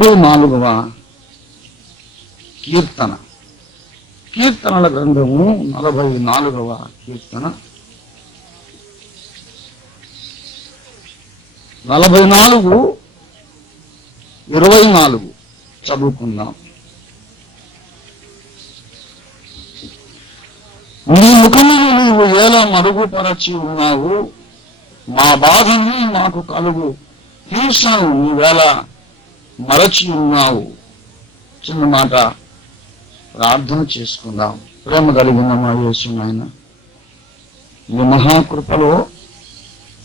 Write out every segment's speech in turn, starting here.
4వ కీర్తన, కీర్తనల గ్రంథము 44వ కీర్తన 44:24 చదువుకుందాం. నీ ముఖమును నీవు ఎలా మరుగుపరచి ఉన్నావు, మా బాధను మాకు కలుగు హింసను నీవేలా మరచి ఉన్నావు. చిన్న మాట ప్రార్థన చేసుకుందాం. ప్రేమ కలిగిన మా యేసు నాయన, ఈ మహాకృపలో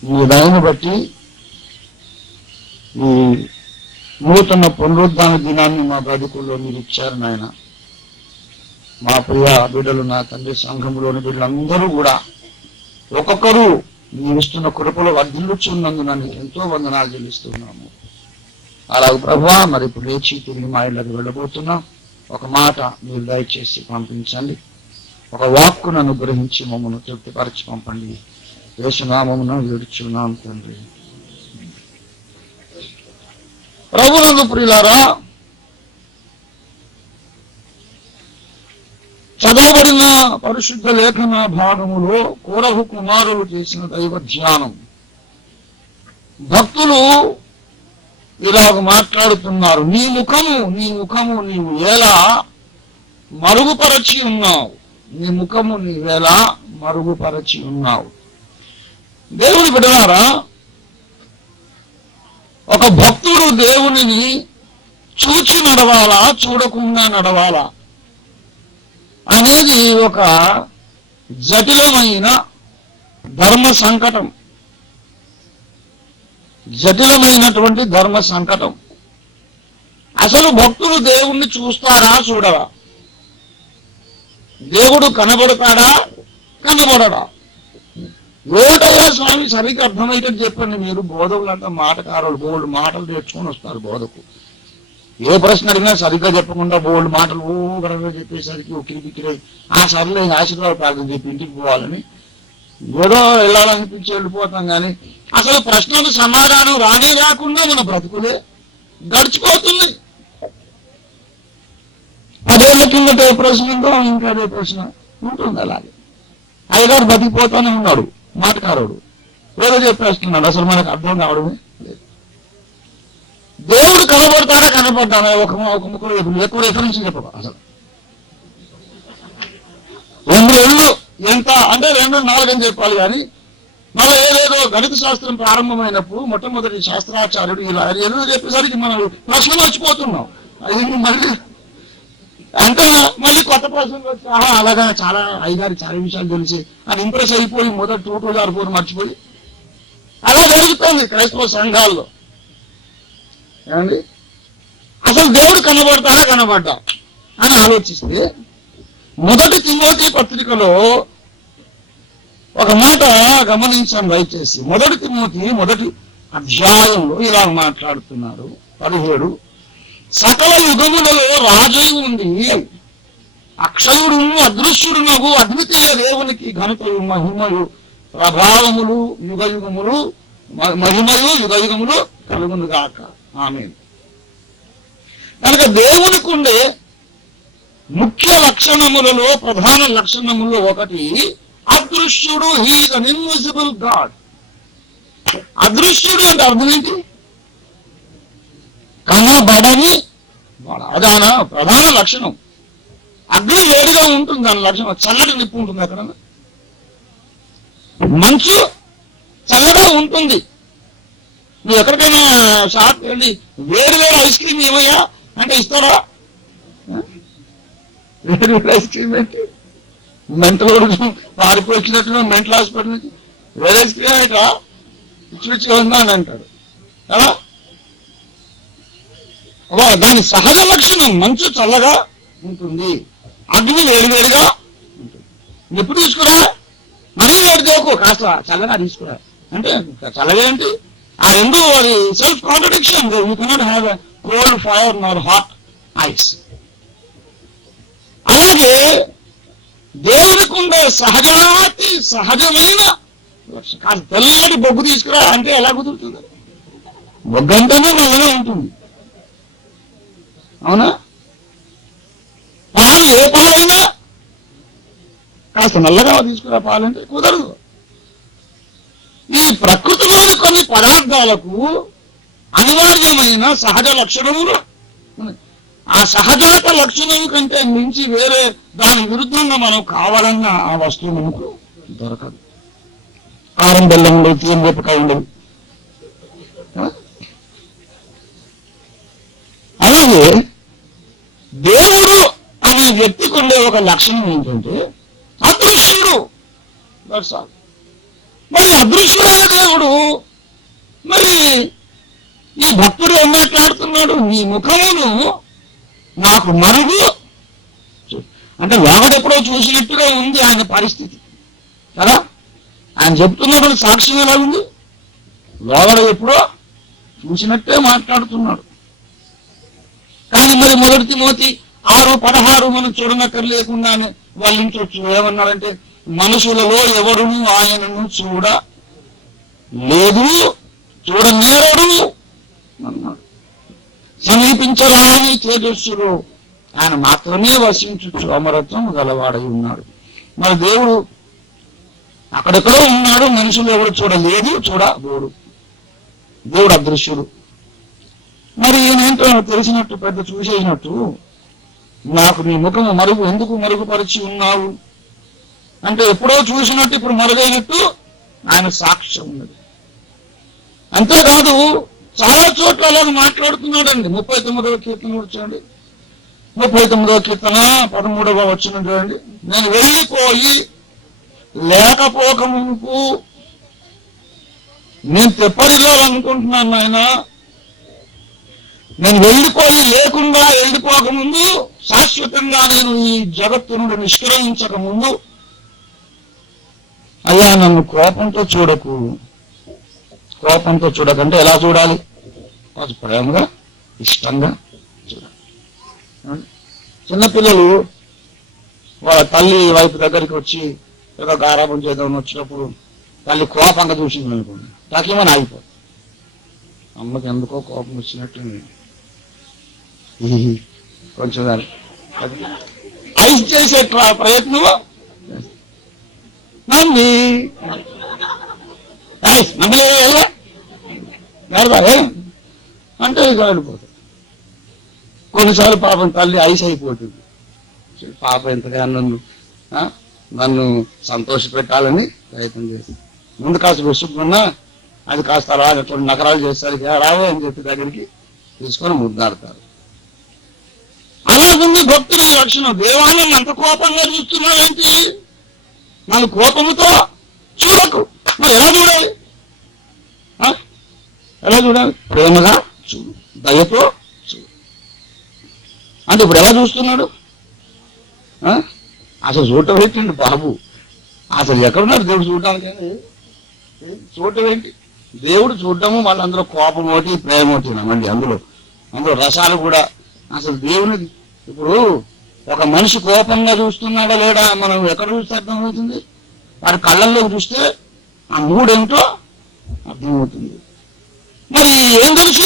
ఈ దయను బట్టి ఈ నూతన పునరుద్ధాన దినాన్ని మా బ్రతుకుల్లో మీరు ఇచ్చారు నాయన. మా ప్రియ బిడ్డలు, నా తండ్రి సంఘంలోని బిడ్డలందరూ కూడా ఒక్కొక్కరు మీరు ఇస్తున్న కృపలో వర్ధిల్లుచున్నందున నీకు ఎంతో వందనాలు చెల్లిస్తున్నాము. అలాగే ప్రభువా, మరి ఇప్పుడు లేచి తిరిగి మా ఇళ్ళకి వెళ్ళబోతున్నాం. ఒక మాట మీరు దయచేసి పంపించండి. ఒక వాక్కును అనుగ్రహించి మమ్మల్ని తృప్తిపరిచి పంపండి. యేసునామమున వేడుచున్నాం తండ్రి. ప్రభునందు ప్రియులారా, చదవబడిన పరిశుద్ధ లేఖన భాగములో కోరహు కుమారులు చేసిన దైవ ధ్యానం. భక్తులు ఇలాగ మాట్లాడుతున్నారు, నీ ముఖము నీవు ఎలా మరుగుపరచి ఉన్నావు, నీ ముఖము నీవేలా మరుగుపరచి ఉన్నావు. దేవుని బిడ్డలారా, ఒక భక్తుడు దేవునిని చూచి నడవాలా, చూడకుండా నడవాలా అనేది ఒక జటిలమైన ధర్మ సంకటం, జటిలమైనటువంటి ధర్మ సంకటం. అసలు భక్తులు దేవుణ్ణి చూస్తారా, చూడరా? దేవుడు కనబడతాడా, కనబడడా? ఏటయ్యా స్వామి సరిగ్గా అర్థమయ్యేటట్టు చెప్పండి. మీరు బోధకులంతా మాటకారులు, బోల్డ్ మాటలు నేర్చుకొని వస్తారు బోధకు. ఏ ప్రశ్న అడిగినా సరిగ్గా చెప్పకుండా బోల్డ్ మాటలు గడగ చెప్పేసరికి ఉక్కిరిబిక్కిరి, ఆ సర్లే ఆశీర్వాద ప్రార్థన చెప్పి ఇంటికి పోవాలని ఏదో వెళ్ళాలనిపించి వెళ్ళిపోతాం. కానీ అసలు ప్రశ్నకు సమాధానం రానే రాకుండా మన బ్రతుకులే గడిచిపోతుంది. 10 ఏళ్ల కిందట ఏ ప్రశ్న ఉందో ఇంకా అదే ప్రశ్న ఉంటుంది. అలాగే అయ్యగారు బతికిపోతానే ఉన్నాడు, మాటకారుడు ఏదో చెప్పేస్తున్నాడు, అసలు మనకు అర్థం కావడమే లేదు. దేవుడు కనబడతాడా, కనబడ్డాడా? ఒక ముక్కలు ఎక్కువ రిఫరెన్స్ చెప్పదు. అసలు 2 ఏళ్ళు ఎంత అంటే 2, 4 అని చెప్పాలి. కానీ మళ్ళీ ఏదేదో గణిత శాస్త్రం ప్రారంభమైనప్పుడు మొట్టమొదటి శాస్త్రాచార్యుడు ఇలా ఏదో చెప్పేసరికి మనం ప్రశ్నలు వచ్చిపోతున్నాం. అది మళ్ళీ అంటే మళ్ళీ కొత్త ప్రశ్నలు వచ్చి అలాగా చాలా అయ్యగారి చాలా విషయాలు తెలిసి అది ఇంప్రెస్ అయిపోయి మొదటి 2, 4 మర్చిపోయి అలా జరుగుతుంది క్రైస్తవ సంఘాల్లో. ఏమండి, అసలు దేవుడు కనబడతాడా, కనబడ్డా అని ఆలోచిస్తే మొదటి తిమోతి పత్రికలో ఒక మాట గమనించాను దయచేసి. మొదటి తిమోతి 1వ అధ్యాయంలో ఇలా మాట్లాడుతున్నాడు. 17 సకల యుగములలో రాజు ఉంది, అక్షయుడు అదృశ్యుడునగు అద్వితీయ దేవునికి ఘనతయు మహిమయు ప్రభావములు యుగయుగములు మహిమయు యుగయుగములు కలుగును గాక. ఆమేన్. కనుక దేవునికి ఉండే ముఖ్య లక్షణములలో ప్రధాన లక్షణములో ఒకటి అదృశ్యుడు. He is an invisible god. అదృశ్యుడు అంటే అర్థం ఏంటి? కనబడని వాడు. అదాన ప్రధాన లక్షణం. అగ్ని వేడిగా ఉంటుంది, దాని లక్షణం చల్లటి నిప్పు ఉంటుంది. అక్కడ మంచు చల్లగా ఉంటుంది. నువ్వు ఎక్కడికైనా షాప్కి వెళ్ళి వేరు ఐస్ క్రీమ్ ఏమయ్యా అంటే ఇస్తారా? వేరు ఐస్ క్రీమ్ ఏంటి? మెంటల్ పారిపోయినట్టు మెంటల్ హాస్పిటల్ నుంచి వేరే ఐస్ క్రీమ్ ఏంటా పిచ్చి ఉందా అని అంటాడు కదా. దాని సహజ లక్షణం మంచు చల్లగా ఉంటుంది, అగ్ని వేడివేడిగా ఉంటుంది. ఎప్పుడు తీసుకురా, మళ్ళీ వేడి దేవకు కాస్త చల్లగా తీసుకురా అంటే చల్లగా ఏంటి? ఆ రెండు అది self contradiction. You cannot have a cold fire Nar hot ice. అలాగే దేవునికి ఉండే సహజమైన కాస్త తెల్లటి బొగ్గు తీసుకురా అంటే ఎలా కుదురుతుంది? బొగ్గు అంటేనే నల్లగా ఉంటుంది. అవునా? పాలు ఏ పాలైనా కాస్త నల్లగా తీసుకురా పాలంటే కుదరదు. ఈ ప్రకృతిలోని కొన్ని పదార్థాలకు అనివార్యమైన సహజ లక్షణములు ఉన్నాయి. ఆ సహజాత లక్షణం కంటే మించి వేరే దాని విరుద్ధంగా మనం కావాలన్నా ఆ వస్తువు మనకు దొరకదు. కారం బెల్లం ఉండదు, తీయం వేపకాయ ఉండదు. అలాగే దేవుడు అనే వ్యక్తికి ఉండే ఒక లక్షణం ఏంటంటే అదృశ్యుడు. మరి అదృశ్యుడైన దేవుడు మరి ఈ భక్తుడు ఏం మాట్లాడుతున్నాడు? నీ ముఖమును నాకు మరుగు, అంటే లోగడ ఎప్పుడో చూసినట్టుగా ఉంది ఆయన పరిస్థితి కదా. ఆయన చెప్తున్నప్పుడు సాక్ష్యం ఎలా ఉంది? లోగడ ఎప్పుడో చూసినట్టే మాట్లాడుతున్నాడు. కానీ మరి 1 తిమోతి 6:16 మనం చూడనక్కర్లేకుండానే వాళ్ళించవచ్చు. ఏమన్నాడంటే మనుషులలో ఎవడును ఆయనను లేదు, చూడనేరడు అన్నాడు. సమీపించరాని తేజస్సులో ఆయన మాత్రమే వసించు అమరత్వం గలవాడై ఉన్నాడు. మరి దేవుడు అక్కడెక్కడో ఉన్నాడు, మనుషులు ఎవరు చూడలేదు, చూడబోడు. దేవుడు అదృశ్యుడు. మరి ఈయనేంటో తెలిసినట్టు పెద్ద చూసేసినట్టు నాకు నీ ముఖము మరుగు ఎందుకు మరుగుపరిచి ఉన్నావు అంటే ఎప్పుడో చూసినట్టు ఇప్పుడు మరుగైనట్టు ఆయన సాక్ష్యం ఉన్నది. అంతేకాదు చాలా చోట్ల అలాగే మాట్లాడుతున్నాడండి. 39వ కీర్తన చూడండి, 39వ కీర్తన 13వ వచనం చూడండి. నేను వెళ్ళిపోయి లేకపోకముకు నేను తెప్పరిల్లాలనుకుంటున్నాను ఆయన. నేను వెళ్ళిపోయి లేకుండా వెళ్ళిపోకముందు, శాశ్వతంగా నేను ఈ జగత్తు నుండి నిష్క్రమించక ముందు అయ్యా నన్ను కోపంతో చూడకు. కోపంతో చూడకంటే ఎలా చూడాలి? కొంచెం ప్రేమగా, ఇష్టంగా చూడాలి. చిన్నపిల్లలు వాళ్ళ తల్లి వైపు దగ్గరికి వచ్చి ఏదో గారాబం చేద్దామని వచ్చినప్పుడు తల్లి కోపంగా చూసింది అనుకోండి, నాకేమని ఆగిపోతుంది. అమ్మకి ఎందుకో కోపం వచ్చినట్టు కొంచెం ఐస్ చేసే ప్రయత్నం నమ్మి అంటే ఇక వెళ్ళిపోతుంది. కొన్నిసార్లు పాపం తల్లి ఐస్ అయిపోతుంది. పాప ఎంతగా నన్ను సంతోష పెట్టాలని ప్రయత్నం చేస్తుంది. ముందు కాస్త విసుక్కున్నా అది కాస్త అలాగే కొన్ని నకరాలు చేస్తారు, రావే అని చెప్పి దగ్గరికి తీసుకొని ముద్దాడతారు. అలాగుంది భక్తుల లక్షణం. దేవాన్ని అంత కోపంగా చూస్తున్నారేంటి? మన కోపముతో చూడకు. మరి ఎలా చూడాలి? ఎలా చూడాలి? ప్రేమగా చూడు, దయతో చూడు. అంటే ఇప్పుడు ఎలా చూస్తున్నాడు? అసలు చూడటం ఏంటండి బాబు? అసలు ఎక్కడున్నారు దేవుడు చూడటానికి? చూడటం ఏంటి? దేవుడు చూడటము వాళ్ళందరూ కోపం ఒకటి, ప్రేమ ఒకటి మళ్ళీ అందులో రసాలు కూడా. అసలు దేవుని ఇప్పుడు ఒక మనిషి కోపంగా చూస్తున్నాడా లేడా మనం ఎక్కడ చూస్తే అర్థమవుతుంది? వాడి కళ్ళల్లో చూస్తే ఆ మూడేమిటో అర్థమవుతుంది. మరి ఏం తెలుసు?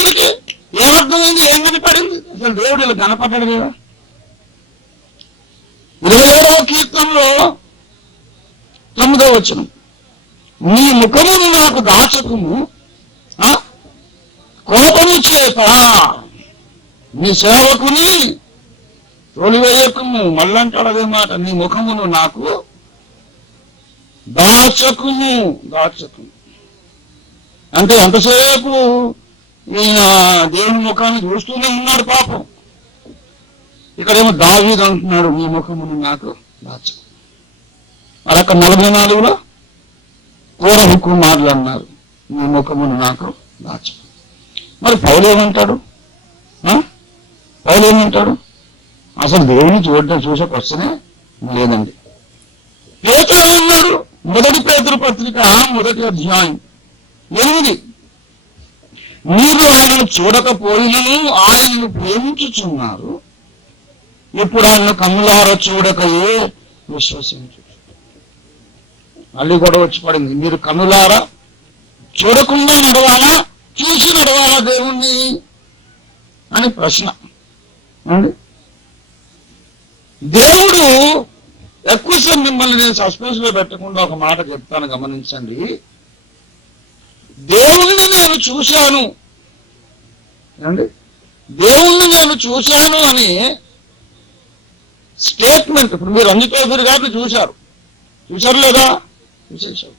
ఏమర్థమైంది? ఏం కనపడింది? అసలు దేవుడు ఇలా కనపడ్డాడు కదా. 27వ కీర్తనలో 9వ వచనం, నీ ముఖమును నాకు దాచకుము, కోపము చేత నీ సేవకుని తొలివేయకుము. మళ్ళంటాడు అదే మాట, నీ ముఖమును నాకు దాచకుము. అంటే ఎంతసేపు ఈయన దేవుని ముఖాన్ని చూస్తూనే ఉన్నాడు పాపం. ఇక్కడేమో దావీదు అంటున్నాడు, నీ ముఖమును నాకు దాచకు. మరొక 44లో కోరహు కుమారులు అన్నారు, నీ ముఖమును నాకు దాచకు. మరి పౌలు ఏమంటాడు? అసలు దేవుని చూసే క్వశ్చనే లేదండి. పేతురు ఉన్నాడు, 1 పేతురు పత్రిక 1వ అధ్యాయం 8, మీరు ఆయనను చూడకపోయినను ఆయనను ప్రేమించుచున్నారు, ఇప్పుడు ఆయనను కన్నులారా చూడకయే విశ్వసించు. మళ్ళీ కూడా వచ్చి పడింది, మీరు కన్నులారా చూడకుండా నడవాలా, చూసి నడవాలా దేవుణ్ణి అని ప్రశ్న. అండి దేవుడు ఎక్కువసేపు మిమ్మల్ని నేను సస్పెన్స్ లో పెట్టకుండా ఒక మాట చెప్తాను, గమనించండి. దేవుణ్ణి నేను చూశాను అండి, దేవుణ్ణి నేను చూశాను అని స్టేట్మెంట్. ఇప్పుడు మీరు రంజిత్ చౌదరి గారిని చూశారు లేదా? చూసేశారు.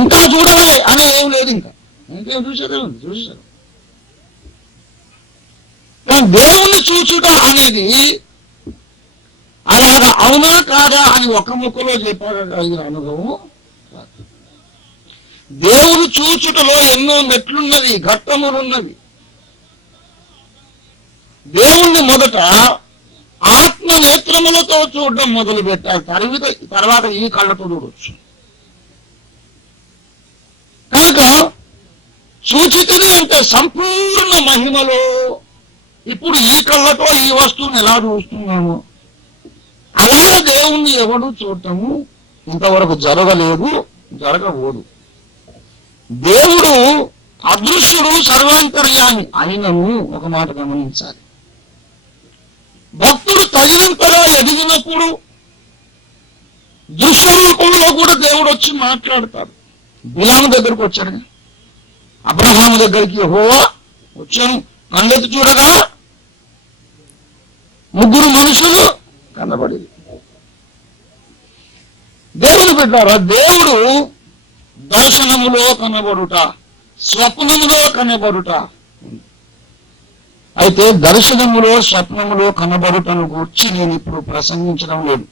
ఇంకా చూడాలి అని ఏం లేదు, ఇంకేం చూసేశారు. కానీ దేవుణ్ణి చూచుట అనేది అలాగా అవునా కాదా అని ఒక ముక్కలో చెప్పగలిగిన అనుభవం. దేవుడు చూచుటలో ఎన్నో మెట్లున్నవి, ఘట్టములున్నవి. దేవుణ్ణి మొదట ఆత్మ నేత్రములతో చూడడం మొదలు పెట్టాలి, తర్వాత ఈ కళ్ళతో చూడవచ్చు. కనుక సూచికని అంటే సంపూర్ణ మహిమలో ఇప్పుడు ఈ కళ్ళతో ఈ వస్తువుని ఎలా చూస్తున్నాము అలా దేవుణ్ణి ఎవడు చూడటము ఇంతవరకు జరగలేదు, జరగబోదు. దేవుడు అదృశ్యుడు, సర్వాంతర్యామి అయినను ఒక మాట గమనించాలి. భక్తుడు తగినంతగా ఎదిగినప్పుడు దృశ్య రూపంలో కూడా దేవుడు వచ్చి మాట్లాడతాడు. బిలాము దగ్గరకు వచ్చాడు, అబ్రహాము దగ్గరికి యెహోవా వచ్చాను, కళ్ళెత్తి చూడగా ముగ్గురు మనుషులు కనబడేది. దేవుడు పెట్టారా, దేవుడు దర్శనములో కనబడుట, స్వప్నములో కనబడుట. అయితే దర్శనములో స్వప్నములో కనబడుటను గురించి నేను ఇప్పుడు ప్రసంగించడం లేదు,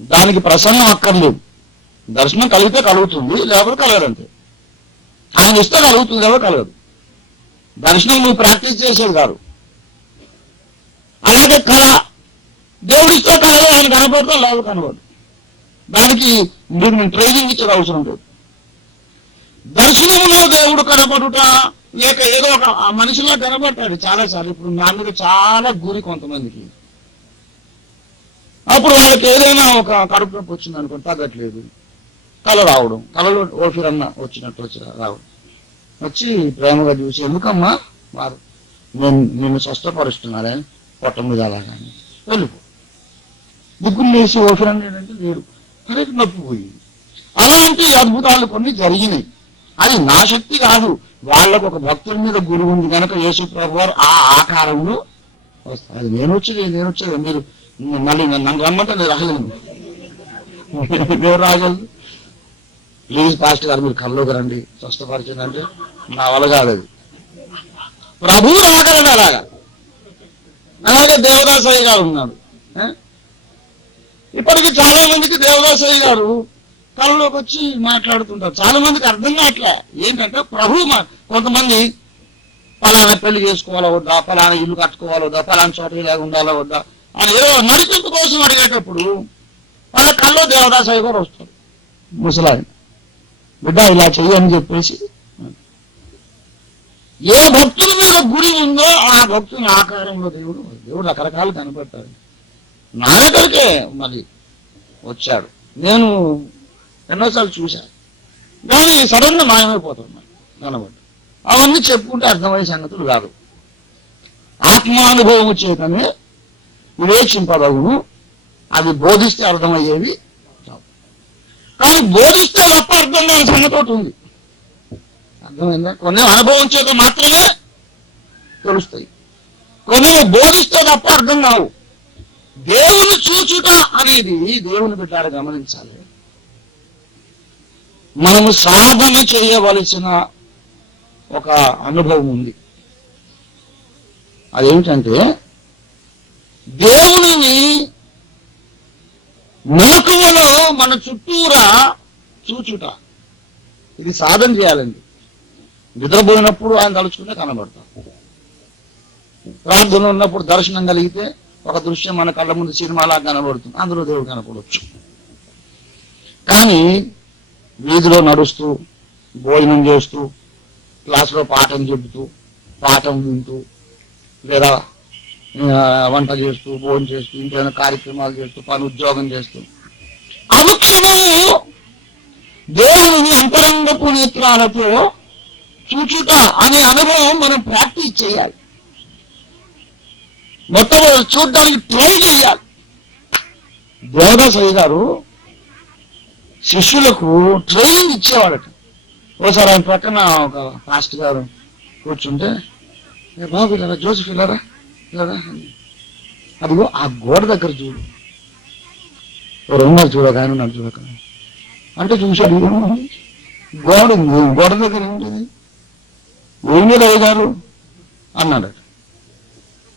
దానికి ప్రసంగం అక్కర్లేదు. దర్శనం కలిగితే కలుగుతుంది, లేకపోతే కలగదంతే. ఆయన ఇస్తే కలుగుతుంది, లేకపోతే కలగదు. దర్శనం నువ్వు ప్రాక్టీస్ చేసేది కాదు. అలాగే కళ, దేవుడు ఇస్తే కలగదు, ఆయన కనబడతా లేకపోతే కనబడు. దానికి మీరు ట్రైనింగ్ ఇచ్చేది అవసరం లేదు. దర్శనంలో దేవుడు కనబడుట, లేక ఏదో ఒక మనిషిలో కనబడతాడు చాలాసార్లు. ఇప్పుడు నా మీద చాలా గురి కొంతమందికి, అప్పుడు వాళ్ళకి ఏదైనా ఒక కడుపు నొప్పి వచ్చింది అనుకోండి, తగ్గట్లేదు, కళ రావడం, కళలో ఓఫిరన్న వచ్చినట్టు రావడం, వచ్చి ప్రేమగా చూసి ఎందుకమ్మా వారు నేను నిన్ను స్వస్థపరుస్తున్నారే పొట్ట మీద అలాగాని వెళ్ళిపో. దిగ్గులు లేచి ఓఫిరన్న ఏంటంటే లేడు, అరే నొప్పి పోయింది. అలాంటి అద్భుతాలు కొన్ని జరిగినాయి. అది నా శక్తి కాదు, వాళ్ళకు ఒక భక్తుల మీద గురి ఉంది కనుక యేసు ప్రభు వారు ఆ ఆకారంలో వస్తారు. అది నేను వచ్చేది మీరు మళ్ళీ నన్ను రమ్మంటే నేను రాగలను, నేను రాగలను. ప్లీజ్ పాస్టర్ గారు మీరు కల్లోకి రండి స్వస్థపరిచిందంటే నా వల్ల కాలేదు. ప్రభువు రాగలడు అలాగా. అలాగే దేవదాసయ్య గారు ఉన్నాడు. ఇప్పటికీ చాలా మందికి దేవదాసయ్య గారు కళ్ళలోకి వచ్చి మాట్లాడుతుంటారు. చాలా మందికి అర్థం కావట్లే ఏంటంటే ప్రభు కొంతమంది పలానా పెళ్లి చేసుకోవాలా వద్దా, పలానా ఇల్లు కట్టుకోవాలా వద్దా, పలానా చోట ఇలా ఉండాలా వద్దా అని ఏదో నడిపింపు కోసం అడిగేటప్పుడు వాళ్ళ కళ్ళలో దేవదాసయ్య గారు వస్తారు. ముసలాయన బిడ్డ ఇలా చెయ్యని చెప్పేసి ఏ భక్తుల మీద గురి ఉందో ఆ భక్తుని ఆకారంలో దేవుడు రకరకాలు కనపడతాడు. నా దగ్గరికే మరి వచ్చాడు, నేను ఎన్నోసార్లు చూశాను, కానీ సడన్ గా మాయమైపోతున్నాను కనబడి. అవన్నీ చెప్పుకుంటే అర్థమయ్యే సంగతులు కాదు. ఆత్మానుభవం చేతనే వివేచింపదవును, అవి బోధిస్తే అర్థమయ్యేవి కావు. కానీ బోధిస్తే తప్ప అర్థం కాని సంగతి ఒకటి ఉంది, అర్థమైందా? కొన్ని అనుభవం చేత మాత్రమే తెలుస్తాయి, కొన్ని బోధిస్తే తప్ప అర్థం కావు. దేవుని చూచుట అనేది దేవుని బిడ్డలు గమనించాలి. మనము సాధన చేయవలసిన ఒక అనుభవం ఉంది. అదేమిటంటే దేవుని మెలకువలో మన చుట్టూరా చూచుట. ఇది సాధన చేయాలండి. నిద్రపోయినప్పుడు ఆయన తలుచుకుంటే కనబడతాం, ప్రార్థన ఉన్నప్పుడు దర్శనం కలిగితే ఒక దృశ్యం మన కళ్ళ ముందు సినిమాలా కనబడుతుంది, అందులో దేవుడు కనపడవచ్చు. కానీ వీధిలో నడుస్తూ, భోజనం చేస్తూ, క్లాసులో పాఠం చెబుతూ, పాఠం వింటూ, లేదా వంట చేస్తూ, భోజనం చేస్తూ, ఇంకేమైనా కార్యక్రమాలు చేస్తూ, పని ఉద్యోగం చేస్తూ అనుక్షణము దేవుని అంతరంగపు నేత్రాలతో చూచుట అనే అనుభవం మనం ప్రాక్టీస్ చేయాలి. మొట్టమొదటి చూడడానికి ట్రై చేయాలి. దేవదాస్ అయ్య గారు శిష్యులకు ట్రైనింగ్ ఇచ్చేవాడట. ఓసారి ఆయన పక్కన ఒక పాస్టర్ గారు కూర్చుంటే, బాబు ఇలారా, జోసెఫ్ ఇలారా ఇలారా, అదిగో ఆ గోడ దగ్గర చూడు, ఎవరు ఉన్నారు చూడక, ఆయన ఉన్నారు చూడక అంటే చూశాడు. గోడ ఉంది, గోడ దగ్గర ఏంటిది, ఏం లేదు అయ్య గారు అన్నాడు.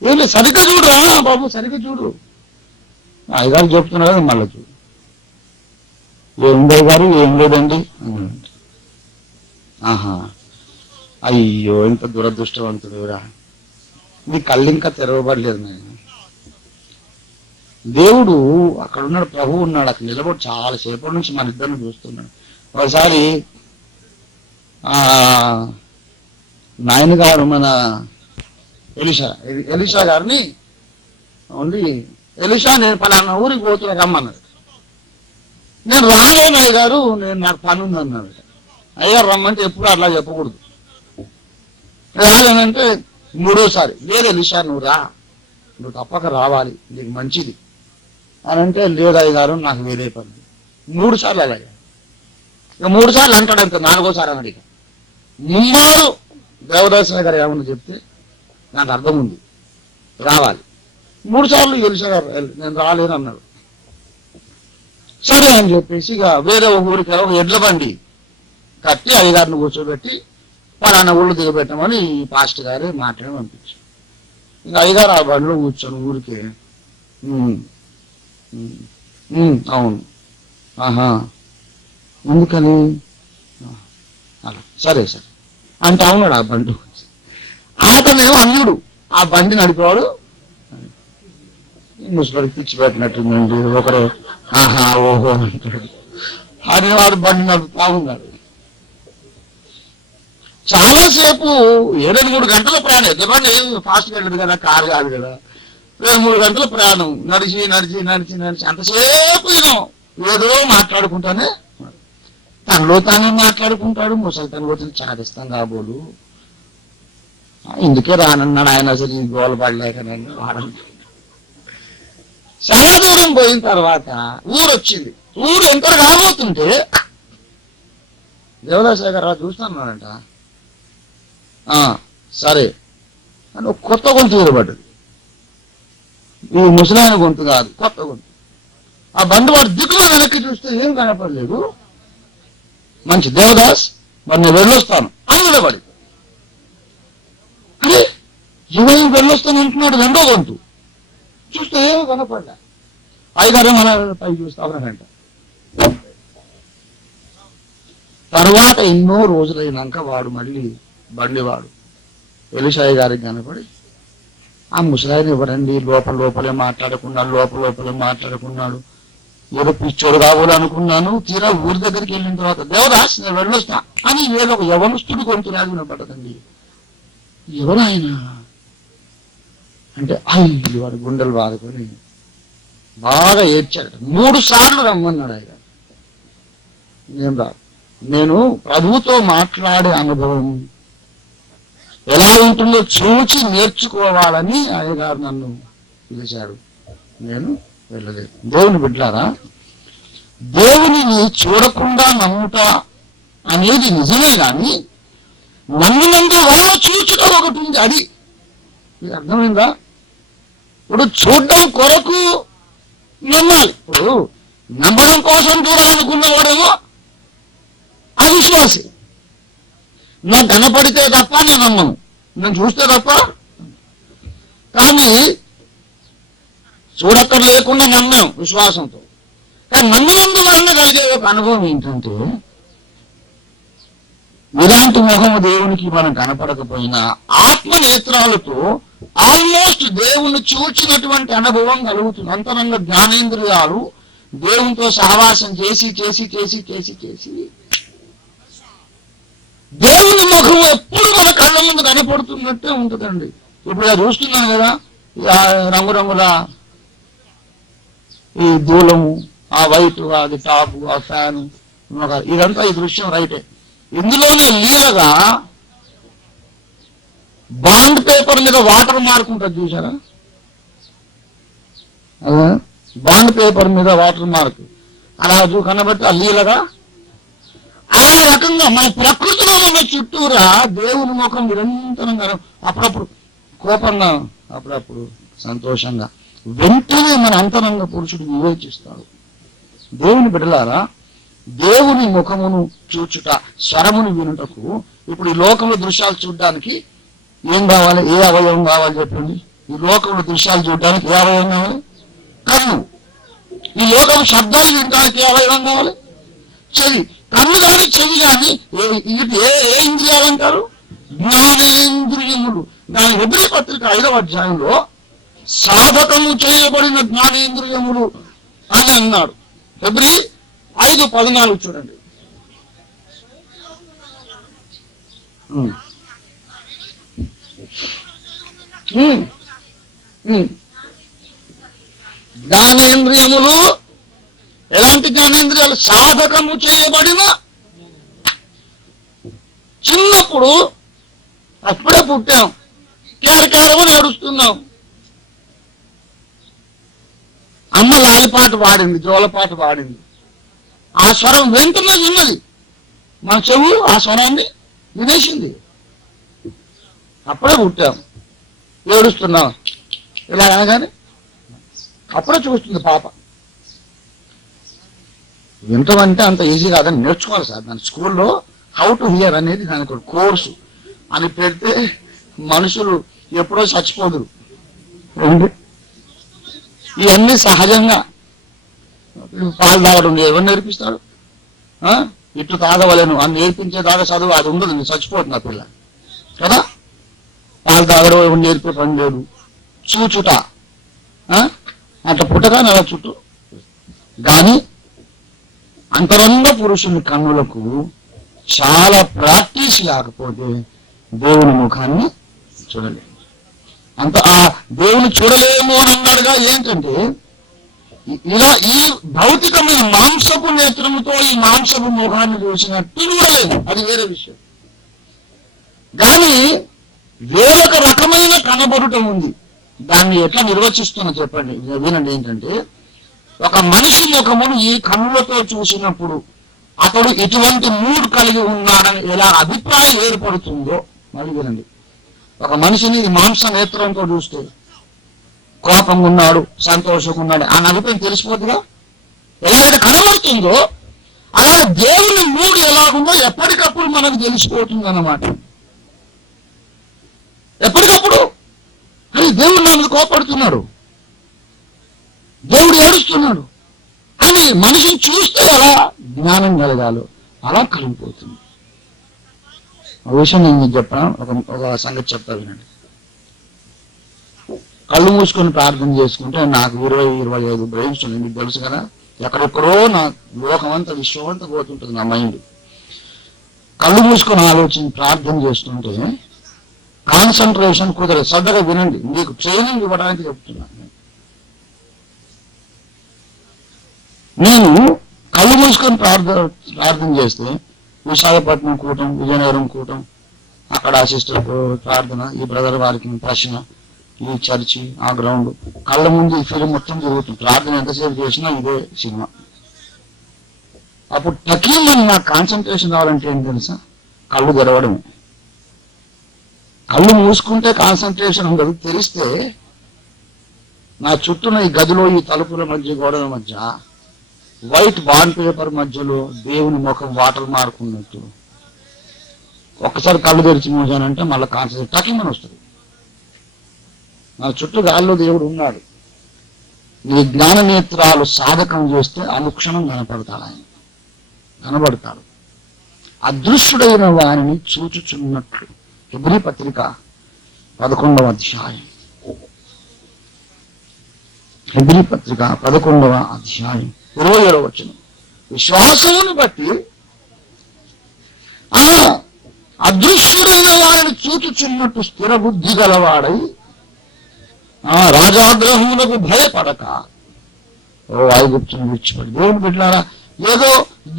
ఏం లేదు, సరిగ్గా చూడురా బాబు, సరిగ్గా చూడు. అయ్యగారు చెప్తున్నారు, మళ్ళీ చూడు. ఏముంది అయ్య గారు, ఏం లేదండి అన్నాడు. ఆహా, అయ్యో ఇంత దురదృష్టవంతుడురా, నీ కళ్ళు ఇంకా తెరవబడలేదు. నేను దేవుడు అక్కడ ఉన్నాడు, ప్రభువు ఉన్నాడు అక్కడ నిలబడి చాలా సేపటి నుంచి మన ఇద్దరిని చూస్తున్నాడు. ఒకసారి నాయన గారు మన ఎలిషా గారిని ఉండి, ఎలిషా నేను పలానా ఊరికి పోతున్నా రమ్మన్నాడు. నేను రాలేను అయ్య గారు, నాకు పని ఉంది అన్నాడు. అయ్యారు రమ్మంటే ఎప్పుడు అట్లా చెప్పకూడదు. రాలేనంటే మూడోసారి, లేదు ఎలిషా నువ్వు రా, నువ్వు తప్పక రావాలి, నీకు మంచిది అని అంటే, లేదు అయ్య గారు నాకు వేరే పని. 3 సార్లు అలాగే, ఇక 3 సార్లు అంటాడు అంత, 4ఓసారి అన్నాడు. ఇక ముమ్మారు దేవదాస గారు ఏమన్నా చెప్తే నాకు అర్థం ఉంది, రావాలి. 3 సార్లు ఎలిషా గారు నేను రాలేను అన్నాడు. సరే అని చెప్పేసి ఇక వేరే ఒక ఊరికి ఒక ఎడ్ల బండి కట్టి అయ్యగారిని కూర్చోబెట్టి పలానా ఊళ్ళు దిగబెట్టమని ఈ పాస్టర్ గారు మాట్లాడి పంపించారు. ఇంకా అయ్యగారు ఆ బండిలో కూర్చొని ఊరికే, అవును, ఆహా, ఎందుకని, అలా సరే సరే అంటే అవునాడు. ఆ బండి అతనేమో అన్యుడు, ఆ బండి నడిపేవాడు ముసలికి పిచ్చి పెట్టినట్టుందండి. ఒకరు ఆహా ఓహో అంటాడు, అనేవాడు బండి నడుపుతా ఉన్నాడు. చాలాసేపు 7-3 గంటల ప్రయాణం, ఎందుకంటే ఫాస్ట్గా వెళ్ళదు కదా, కారు కాదు కదా. 2-3 గంటల ప్రయాణం, నడిచి నడిచి నడిచి నడిచి అంతసేపు ఏదో మాట్లాడుకుంటానే, తనలో తానే మాట్లాడుకుంటాడు. ముసలి తన వచ్చి చాదిస్తాం కాబోలు, ఇందుకే రానన్నాడు ఆయన, అసలు ఈ గోల పడలేకనండి వాడండి. చాలా దూరం పోయిన తర్వాత ఊరు వచ్చింది. ఊరు ఎంటర్ కాబోతుంటే దేవదాస గారు చూస్తున్నానంట. సరే అని ఒక కొత్త గొంతు వినబడ్డది. ఈ ముసలాయన గొంతు కాదు, కొత్త గొంతు. ఆ బండి వాడు దిక్కులో వెనక్కి చూస్తే ఏం కనపడలేదు. మంచి దేవదాస్, మరి నేను వెళ్ళొస్తాను అని నిలబడి, అరే ఎవరు వెళ్ళొస్తాను అంటున్నాడు. రెండో గొంతు చూస్తే ఏమో కనపడ్డా. అయ్యగారు మన పై చూస్తానంట. తర్వాత ఎన్నో రోజులైనాక వాడు మళ్ళీ బండివాడు ఎలిషా గారికి కనపడి, ఆ ముసలాయన ఎవరండి, లోపలే మాట్లాడుకున్నాడు, ఏదో పిచ్చోడు కాబోలు అనుకున్నాను. తీరా ఊరి దగ్గరికి వెళ్ళిన తర్వాత దేవదాస్ నేను వెళ్ళొస్తా అని ఏదో ఒక యవనస్తుడు గొంతు వినపడదండి. ఎవరు ఆయన అంటే, అయ్యి వాడు గుండెలు బాదుకొని బాగా ఏడ్చాడు. 3 సార్లు రమ్మన్నాడు ఆయన. నేను ప్రభువుతో మాట్లాడే అనుభవం ఎలా ఉంటుందో చూచి నేర్చుకోవాలని అయ్యగారు నన్ను పిలిచాడు. నేను వెళ్ళలేదు. దేవుని బిడ్డలారా, దేవునిని చూడకుండా నమ్ముట అనేది నిజమే కానీ నమ్మినందు వల్ల చూచుట ఒకటి ఉంది. అది అర్థమైందా? ఇప్పుడు చూడడం కొరకు నమ్మాలి. ఇప్పుడు నమ్మడం కోసం చూడాలనుకున్నవాడేమో అవిశ్వాసి. నాకు కనపడితే తప్ప నేను నమ్మను, నేను చూస్తే తప్ప. కానీ చూడక్కర్ లేకుండా నమ్మాం విశ్వాసంతో. కానీ నమ్మినందువలన కలిగే ఒక అనుభవం ఏంటంటే, ఇలాంటి ముఖము దేవునికి మనం కనపడకపోయినా ఆత్మ నేత్రాలతో ఆల్మోస్ట్ దేవుణ్ణి చూచినటువంటి అనుభవం కలుగుతుంది. అంతరంగ జ్ఞానేంద్రియాలు దేవునితో సహవాసం చేసి చేసి చేసి చేసి చేసి దేవుని ముఖం ఎప్పుడు మన కళ్ళ ముందు కనపడుతున్నట్టే ఉంటుందండి. ఇప్పుడు ఇలా చూస్తున్నాను కదా, రంగురంగుల ఈ దూలము, ఆ వైట్, అది టాపు, ఆ ఫ్యాను, ఇదంతా ఈ దృశ్యం రైటే. ఇందులోనే లీలగా బాండ్ పేపర్ మీద వాటర్ మార్క్ ఉంటుంది చూసారా, బాండ్ పేపర్ మీద వాటర్ మార్క్ అలా కనబట్టి అల్లీలగా ఆ రకంగా మన ప్రకృతిలో ఉన్న చుట్టూరా దేవుని ముఖం నిరంతరంగా అప్పుడప్పుడు కోపంగా, అప్పుడప్పుడు సంతోషంగా, వెంటనే మన అంతరంగ పురుషుడు వివేచిస్తాడు. దేవుని బిడ్డలారా, దేవుని ముఖమును చూచుట, స్వరమును వినుటకు ఇప్పుడు ఈ లోకంలో దృశ్యాలు చూడడానికి ఏం కావాలి? ఏ అవయవం కావాలి చెప్పండి? ఈ లోకంలో దృశ్యాలు చూడడానికి ఏ అవయవం కావాలి? కన్ను. ఈ లోకం శబ్దాలు వినడానికి ఏ అవయవం కావాలి? చెవి. కన్ను కానీ చెవి కానీ ఏ ఇంద్రియాలు అంటారు? జ్ఞానేంద్రియములు. దాని హెబ్రీ పత్రిక 5వ అధ్యాయంలో సాధకము చేయబడిన జ్ఞానేంద్రియములు అని అన్నాడు. హెబ్రీ 5:14 చూడండి. జ్ఞానేంద్రియములు ఎలాంటి జ్ఞానేంద్రియాలు? సాధకము చేయబడిన. చిన్నప్పుడు అప్పుడే పుట్టాం, కేరకేరమని ఏడుస్తున్నాం. అమ్మ లాలిపాట పాడింది, జోలపాట పాడింది. ఆ స్వరం వెంటనే విన్నది, మన చెవు ఆ స్వరాన్ని వినేసింది. అప్పుడే పుట్టాం, ఏడుస్తున్నాం. ఇలా అనగానే అప్పుడే చూస్తుంది పాప. వింటమంటే అంత ఈజీ కాదని నేర్చుకోవాలి సార్. దాని స్కూల్లో హౌ టు హియర్ అనేది దానికి కోర్సు అని పెడితే మనుషులు ఎప్పుడో చచ్చిపోదురు. ఇవన్నీ సహజంగా. పాలు తాగడం ఎవరు నేర్పిస్తాడు? ఇటు తాగవలేను అని నేర్పించేదాకా చదువు అది ఉండదు, నేను చచ్చిపోతుంది ఆ పిల్ల కదా. పాలు తాగడం ఎవరు నేర్పే పని లేదు. చూచుట అట్లా పుట్టగా నెల చుట్టూ. కానీ అంతరంగ పురుషుని కన్నులకు చాలా ప్రాక్టీస్ లేకపోతే దేవుని ముఖాన్ని చూడలేము. అంత ఆ దేవుని చూడలేము అని అన్నాడుగా. ఏంటంటే ఇలా ఈ భౌతికమైన మాంసపు నేత్రముతో ఈ మాంసపు ముఖాన్ని చూసినట్టు చూడలేదు, అది వేరే విషయం. కానీ వేరొక రకమైన కనబడుట ఉంది. దాన్ని ఎట్లా నిర్వచిస్తున్నా చెప్పండి, వినండి. ఏంటంటే ఒక మనిషి ముఖమును ఈ కన్నులతో చూసినప్పుడు అతడు ఇటువంటి మూడ్ కలిగి ఉన్నాడని ఎలా అభిప్రాయం ఏర్పడుతుందో మళ్ళీ వినండి. ఒక మనిషిని మాంస నేత్రంతో చూస్తే కోపంగా ఉన్నాడు, సంతోషంగా ఉన్నాడు అని అభిప్రాయం తెలిసిపోతుందా? ఎలాగైతే కనబడుతుందో అలా దేవుని మూడు ఎలాగుందో ఎప్పటికప్పుడు మనకు తెలిసిపోతుంది అన్నమాట. ఎప్పటికప్పుడు అది దేవుడు నా మీద కోపడుతున్నాడు, దేవుడు ఏడుస్తున్నాడు అని మనిషిని చూస్తే ఎలా జ్ఞానం కలగాలో అలా కలిగిపోతుంది. ఆ విషయం నేను మీకు చెప్పాను. ఒక సంగతి చెప్తా వినండి. కళ్ళు మూసుకొని ప్రార్థన చేసుకుంటే నాకు 20-25 బ్రెయిన్స్ ఉన్నాయి, మీకు తెలుసు కదా. ఎక్కడెక్కడో నా లోకమంతా విశ్వమంతా పోతుంటుంది నా మైండ్. కళ్ళు మూసుకొని ఆలోచించి ప్రార్థన చేస్తుంటే కాన్సన్ట్రేషన్ కుదరదు. శ్రద్ధగా వినండి, మీకు ట్రైనింగ్ ఇవ్వడానికి చెప్తున్నాను. నేను కళ్ళు మూసుకొని ప్రార్థన చేస్తే విశాఖపట్నం కూటం, విజయనగరం కూటం, అక్కడ ఆ సిస్టర్ ప్రార్థన, ఈ బ్రదర్ వారికి ప్రశ్న, ఈ చర్చి, ఆ గ్రౌండ్, కళ్ళ ముందు ఈ ఫిలిం మొత్తం జరుగుతుంది. ప్రార్థన ఎంతసేపు చేసినా ఇదే సినిమా. అప్పుడు టకీమని నాకు కాన్సన్ట్రేషన్ రావాలంటే ఏం తెలుసా? కళ్ళు తెరవడమే. కళ్ళు మూసుకుంటే కాన్సన్ట్రేషన్ ఉండదు. తెరిస్తే నా చుట్టూన ఈ గదిలో ఈ తలుపుల మధ్య, గోడల మధ్య, వైట్ బాండ్ పేపర్ మధ్యలో దేవుని ముఖం వాటర్ మార్క్ ఉన్నట్టు ఒక్కసారి కళ్ళు తెరిచి మూసానంటే మళ్ళీ కాన్సన్ట్రేషన్ టకిమని వస్తుంది. నా చుట్టూ గాల్లో దేవుడు ఉన్నాడు. నీ జ్ఞాన నేత్రాలు సాధకం చేస్తే అనుక్షణం కనపడతాడు. ఆయన కనబడతాడు. అదృశ్యుడైన వారిని చూచుచున్నట్లు. హెబ్రీ పత్రిక 11వ అధ్యాయం. హెబ్రీ పత్రిక 11వ అధ్యాయం 27వ వచనం. విశ్వాసమును బట్టి అదృశ్యుడైన వారిని చూచుచున్నట్టు స్థిర బుద్ధి గలవాడై రాజాగ్రహములకు భయపడక ఐగుప్తును విడిచిపెట్టి. దేవుని బిడ్డలారా, ఏదో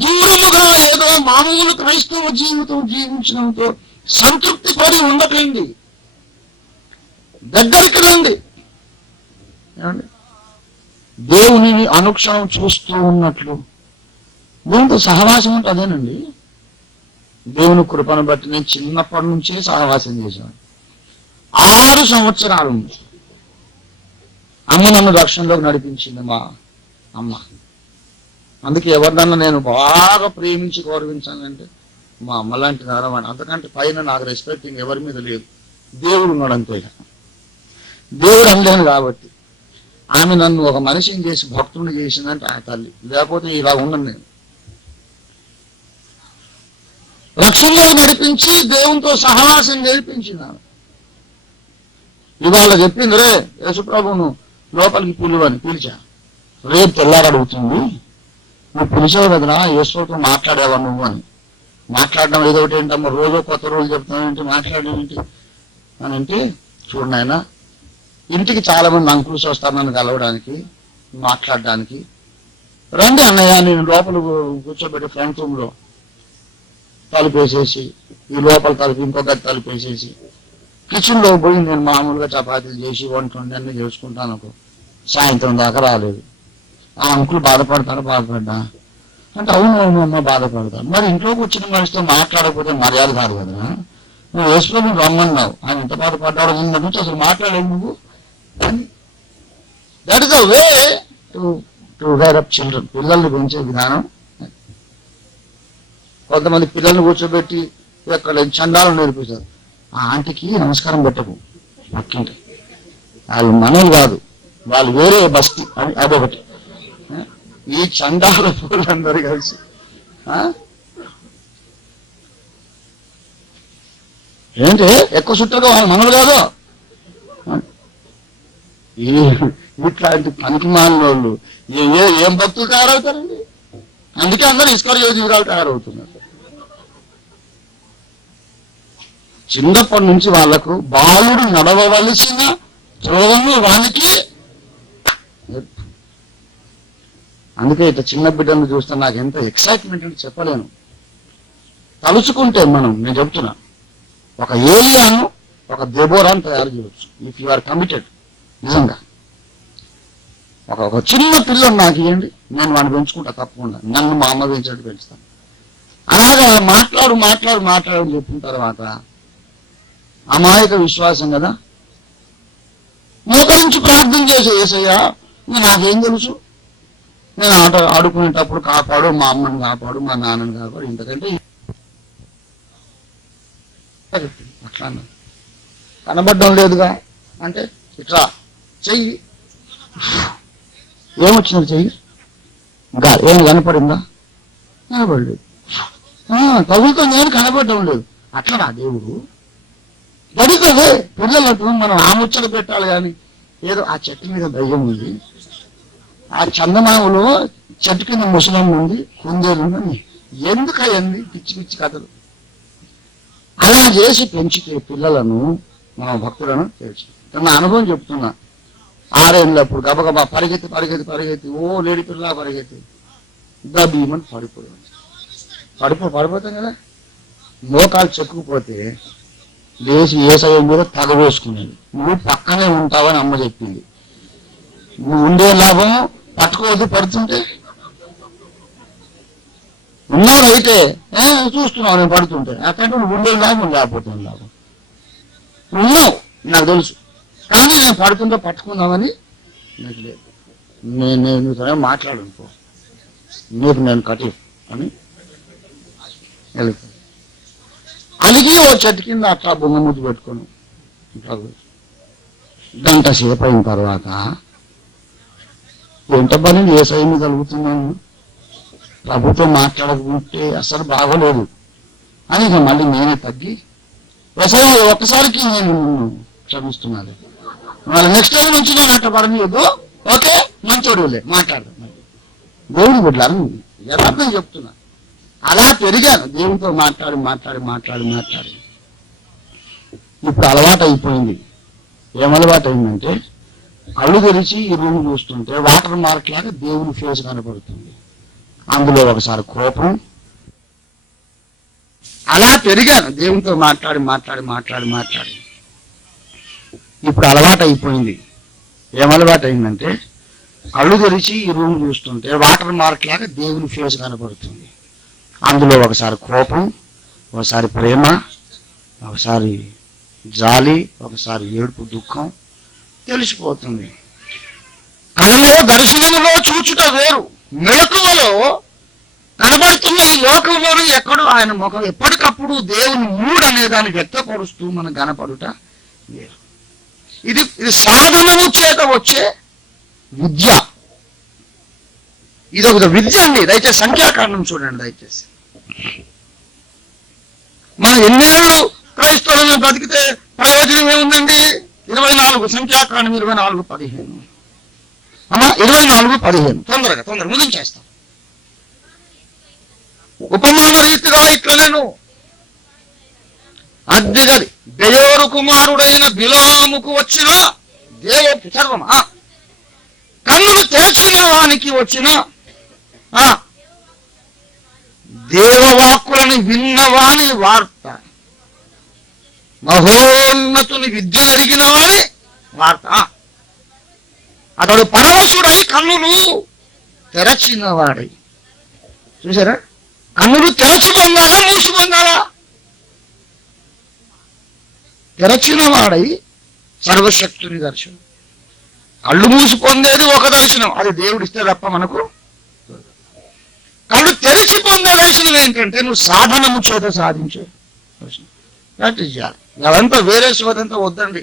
దూరముగా ఏదో మామూలు క్రైస్తవ జీవితం జీవించడంతో సంతృప్తి పడి ఉండకండి. దగ్గరికి రండి. దేవునిని అనుక్షణం చూస్తూ ఉన్నట్లు. దేవునితో సహవాసం అంటే అదేనండి. దేవుని కృపను బట్టి నేను చిన్నప్పటి నుంచే సహవాసం చేశాను. 6 సంవత్సరాలు అమ్మ నన్ను రక్షణలోకి నడిపించింది, మా అమ్మ. అందుకే ఎవరినన్నా నేను బాగా ప్రేమించి గౌరవించానంటే మా అమ్మ లాంటి నరవాణి. అంతకంటే పైన నాకు రెస్పెక్టింగ్ ఎవరి మీద లేదు. దేవుడు ఉన్నాడు అంతే. దేవుడు అనలేను కాబట్టి ఆమె నన్ను ఒక మనిషిని చేసి భక్తుడిని చేసిందంటే ఆ తల్లి. లేకపోతే ఇలా ఉండను నేను. రక్షణలో నడిపించి దేవునితో సహవాసం నేర్పించింది ఆమె. ఇవాళ చెప్పింది, రే యేసుప్రభును లోపలికి పిలువని పిలిచా. రేపు తెల్లారు అడుగుతుంది, నువ్వు పిలిచావు కదరా యేసుతో మాట్లాడావా నువ్వు అని. మాట్లాడడం ఏదో ఒకటి ఏంటమ్మా, రోజు కొత్త రోజు చెప్తానంటే మాట్లాడడం ఏంటి అని అంటే, చూడు నాయన, ఇంటికి చాలా మంది అంకుల్స్ వస్తారు నన్ను కలవడానికి, మాట్లాడడానికి. రండి అన్నయ్య, నేను లోపల కూర్చోబెట్టి ఫ్రంట్ రూమ్లో తలుపేసేసి, ఈ లోపల తలుపు ఇంకో గది తలుపేసేసి, కిచెన్లో పోయి నేను మామూలుగా చపాతీలు చేసి వంటండి అన్నీ చేసుకుంటాను. సాయంత్రం దాకా రాలేదు. ఆ అంకులు బాధపడతా అంటే అవును అవును అమ్మ బాధపడతాను. మరి ఇంట్లోకి వచ్చిన మనిషితో మాట్లాడకపోతే మర్యాద కాదు కదా. నువ్వు యేసుప్రభుని రమ్మన్నావు, ఆయన ఎంత బాధపడ్డాడు నుంచి అసలు మాట్లాడేది నువ్వు. That is the way to rare up children. పిల్లల్ని పెంచే విధానం. కొంతమంది పిల్లల్ని కూర్చోబెట్టి ఎక్కడ చందాలను నేర్పిస్తారు. ఆ ఆంటీకి నమస్కారం పెట్టకు, పక్కింటి వాళ్ళు మనలు కాదు, వాళ్ళు వేరే బస్తీ అని అదొకటి. ఈ చండాల పూలందరూ కలిసి ఏంటి ఎక్కువ చుట్టగా వాళ్ళు మనలు కాదు. ఇట్లాంటి పనికిమాలిన వాళ్ళు ఏం భక్తులు తయారవుతారండి. అందుకే అందరూ ఇస్కరియోతు జీవితాలు తయారవుతున్నారు. చిన్నప్పటి నుంచి వాళ్లకు బాలుడు నడవవలసిన త్రోవను వానికి. అందుకే ఇట్లా చిన్న బిడ్డను చూస్తే నాకు ఎంత ఎక్సైట్మెంట్ అంటే చెప్పలేను. తలుచుకుంటే నేను చెప్తున్నా, ఒక ఏలియాను ఒక దెబోరాను తయారు చేయవచ్చు ఇఫ్ యు ఆర్ కమిటెడ్. నిజంగా ఒక చిన్న పిల్లని నాకు ఇవ్వండి, నేను వాడిని పెంచుకుంటా తప్పకుండా. నన్ను మా అమ్మ పెంచినట్టు పెంచుతాను. అలాగా మాట్లాడు చెప్పిన తర్వాత అమాయక విశ్వాసం కదా, మోకరించి ప్రార్థన చేసే యేసయ్యా నాకేం తెలుసు, నేను ఆడుకునేటప్పుడు కాపాడు, మా అమ్మని కాపాడు, మా నాన్నని కాపాడు, ఇంతకంటే అట్లా కనబడడం లేదుగా అంటే ఇట్లా చెయ్యి. ఏమొచ్చినది చెయ్యి? ఏం కనపడిందా? కనపడలేదు. తగులుతో నేను కనపడడం లేదు. అట్లా నా దేవుడు పడుతుంది. పిల్లలకు మనం ఆ ముచ్చట పెట్టాలి కానీ ఏదో ఆ చెట్టు మీద దయ్యం ఉంది, ఆ చందమామలో చెట్టు కింద ముసలం ఉంది, కుందేలు ఉంది, ఎందుకయ్యంది పిచ్చి పిచ్చి కథలు. అలా చేసి పెంచితే పిల్లలను మన భక్తులను తెలుసు. నా అనుభవం చెప్తున్నా. 6 ఏళ్ళప్పుడు గబగబా పరిగెత్తి ఓ లేడి పిల్ల పరిగెత్తి దబ్బీమని పడిపోతాం కదా. మోకాలు చెక్కుపోతే లేచి ఏసయ్య మీద తగవేసుకునేది. నువ్వు పక్కనే ఉంటావని అమ్మ చెప్పింది. నువ్వు ఉండే లాభం పట్టుకోవద్దు, పడుతుంటే ఉన్నావు అయితే చూస్తున్నావు నేను పడుతుంటే. అక్కడ నువ్వు ఉండే లాభం లేకపోతే లాభం. ఉన్నావు నాకు తెలుసు, కానీ నేను పడుతుంటే పట్టుకుందామని నాకు లేదు. నేను సరే మాట్లాడుకో, నీకు నేను కట్టి అని వెళ్తాను. అలిగి ఓ చెట్టు కింద అట్లా బొమ్మ ముద్దు పెట్టుకోను. గంట సేపు అయిన తర్వాత ఎంత పని ఏసైని కలుగుతున్నాను, ప్రభుత్వం మాట్లాడకుంటే అసలు బాగోలేదు అని ఇక మళ్ళీ నేనే తగ్గి వ్యవసాయం ఒక్కసారికి నేను క్షమిస్తున్నాను. మళ్ళీ నెక్స్ట్ టైం నుంచి నేను అట్లా పడనీయద్దు. ఓకే మంచోడులే మాట్లాడదాం. దేవుని బిడ్డలు యథార్థం చెప్తున్నా. అలా పెరిగాను దేవునితో మాట్లాడి ఇప్పుడు అలవాటు అయిపోయింది. ఏం అలవాటు అయిందంటే కళ్ళు తెరిచి ఈ రూమ్ చూస్తుంటే వాటర్ మార్క్ లాగా దేవుని ఫేస్ కనపడుతుంది. అందులో ఒకసారి కోపం. అలా పెరిగాను దేవునితో మాట్లాడి ఇప్పుడు అలవాటు అయిపోయింది. ఏం అలవాటు అయిందంటే కళ్ళు తెరిచి ఈ రూమ్ చూస్తుంటే వాటర్ మార్క్ లాగా దేవుని ఫేస్ కనబడుతుంది. అందులో ఒకసారి కోపం, ఒకసారి ప్రేమ, ఒకసారి జాలి, ఒకసారి ఏడుపు, దుఃఖం తెలిసిపోతుంది. కళలో దర్శనములో చూచుట వేరు, మెలకువలో కనబడుతున్న ఈ లోకంలోనూ ఎక్కడో ఆయన ముఖం ఎప్పటికప్పుడు దేవుని మూడు అనే దాన్ని వ్యక్తపరుస్తూ మన కనపడుట వేరు. ఇది సాధనము చేత వచ్చే విద్య. ఇది ఒక విద్య అండి. దయచేసి సంఖ్యాకాండం చూడండి. దయచేసి మనం ఎన్నేళ్ళు క్రైస్తవులను బతికితే ప్రయోజనం ఏముందండి? 24 సంఖ్యాకాండం 24:15. అమ్మా 24:15 తొందరగా ముగించేస్తాం. ఉపమాన రీతిగా ఇట్లా నేను అద్దెగది బెయోరు కుమారుడైన బిలాముకు వచ్చిన సర్వమా కన్నులు తెరచిన వానికి వచ్చిన దేవవాక్కులను విన్నవాని వార్త, మహోన్నతుని విద్య ఎరిగిన వాని వార్త. అతడు పరవశుడై కన్నులు తెరచిన వాడై. చూసారా? కన్నులు తెరచి పొందాలా, మూసి పొందాలా? తెరచిన వాడై సర్వశక్తుని దర్శనం. కళ్ళు మూసి పొందేది ఒక దర్శనం, అది దేవుడిస్తే తప్ప మనకు. కళ్ళు తెరిచి పొందే దర్శనం ఏంటంటే నువ్వు సాధనము చేత సాధించే దర్శనం. ప్రాక్టీస్ చేయాలి. అదంతా వేరే శోధంతా వద్దండి.